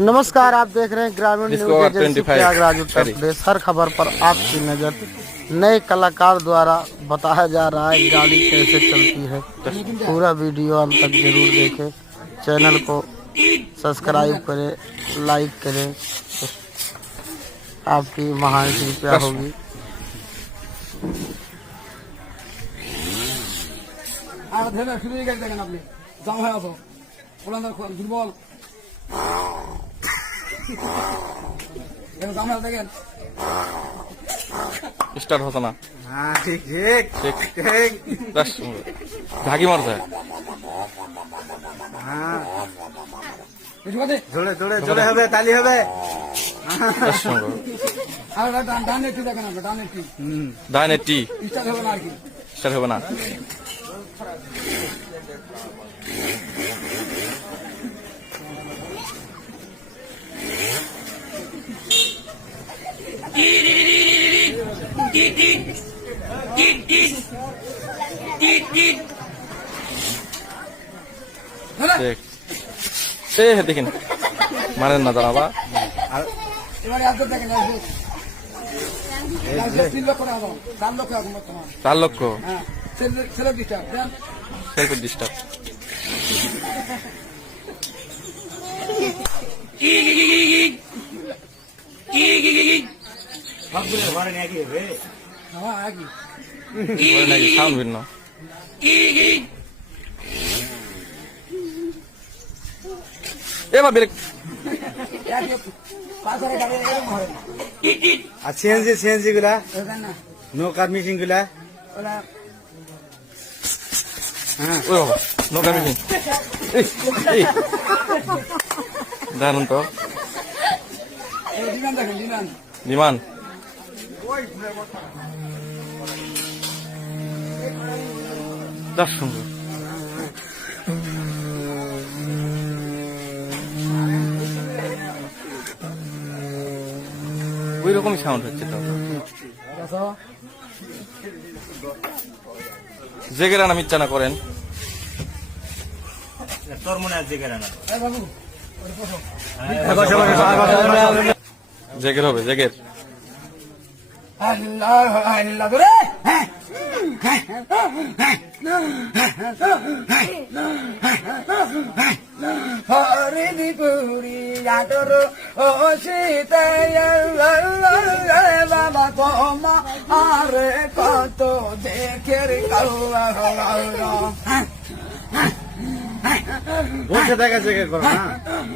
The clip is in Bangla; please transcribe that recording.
नमस्कार, आप देख रहे हैं ग्रामीण न्यूज एजेंसी प्रयागराज उत्तर प्रदेश। हर खबर पर आपकी नजर नए कलाकार द्वारा बताया जा रहा है गाड़ी कैसे चलती है। पूरा वीडियो अंत तक जरूर देखें। चैनल को सब्सक्राइब करें, लाइक करें, आपकी महान कृपया होगी। दुर्बल स्टार्ट होता ना। हाँ ठीक ठीक ठीक बस झागी मारता है। हाँ জোরে জোরে জোরে হবে, তালি হবে। আর ডানে টি দেখেন, আমরা ডানে টি ডানে টি স্টার্ট হবে না, আর কি স্টার্ট হবে না। দেখেন মানেন না দাঁড়াবা। এবারে আজকে দেখেন 3 লক্ষ টাকা দাও, 4 লক্ষ এখন বর্তমান। 4 লক্ষ। হ্যাঁ সেলফ ডিস্টার্ব দেন, সেলফ ডিস্টার্ব। সবগুলো ঘরে নিয়ে কি হবে? হ্যাঁ একই বলে নাকি সাউন্ড ভিন্ন। এবার ব্রেক। আর সিএনজি গুলা নৌকার মিশিং গুলা, হ্যাঁ ও নৌকা মিশিং দারুন তো। বিমান দর্শন ওই রকমই সাউন্ড হচ্ছে তো। জেগেরা না মিচ্ছানা করেন। তোর মনে আছে জেগেরা জেগের হবে, জেগের। হরিপুরি আটর ও বাবা তোমা আরে কত দেখের বসে দেখা জেগে করো না।